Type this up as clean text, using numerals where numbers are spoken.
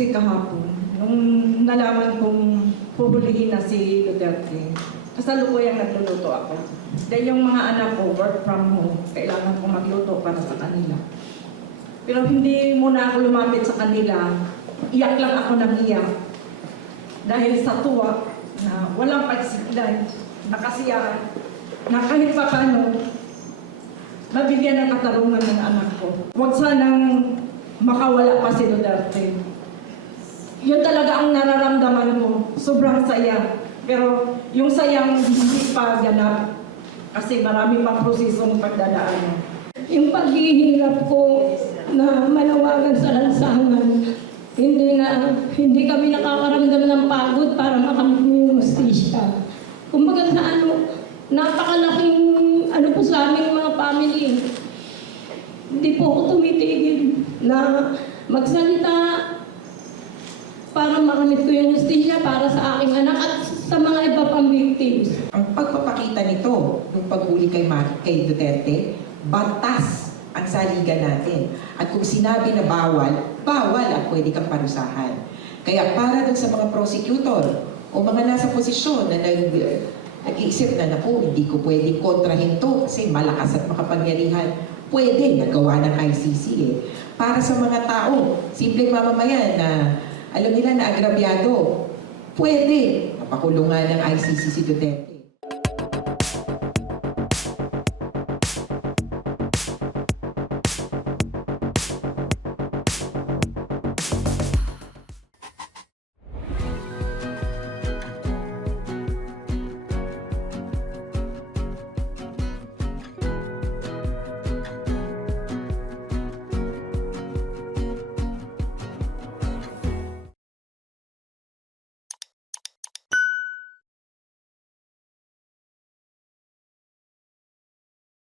kasi kahapon, nung nalaman kong puhulihin na si Duterte, kasalukuyang nagluluto ako. Dahil yung mga anak ko, work from home, kailangan kong magluto para sa kanila. Pero hindi muna ako lumapit sa kanila, iyak lang ako ng iyak. Dahil sa tuwa na walang pagsikilan, nakasiyahan, na kahit pa paano, mabigyan ng katarungan ng anak ko. Huwag sanang makawala pa si Duterte. Yun talaga ang nararamdaman ko. Sobrang saya. Pero yung sayang hindi pa ganap. Kasi marami pang prosesong pagdadaanan. Yung paghihirap ko na manawagan sa lansangan, hindi kami nakakaramdam ng pagod para makamit yung hustisya. Kumbaga sa napakalaking po sa aming mga family. Hindi po ako tumitigil na magsalita para makamit ko yung hustisya para sa aking anak at sa mga iba pang victims. Ang pagpapakita nito, nung paghuli kay Duterte, batas ang saligan natin. At kung sinabi na bawal, bawal ang pwede kang parusahan. Kaya para dun sa mga prosecutor o mga nasa posisyon na nag-iisip na, naku, hindi ko pwedeng kontrahin to kasi malakas at makapangyarihan, pwede nagawa ng ICC eh. Para sa mga tao, simpleng mamamayan na alam nila na agrabyado, pwede napakulungan ng ICC si Duterte.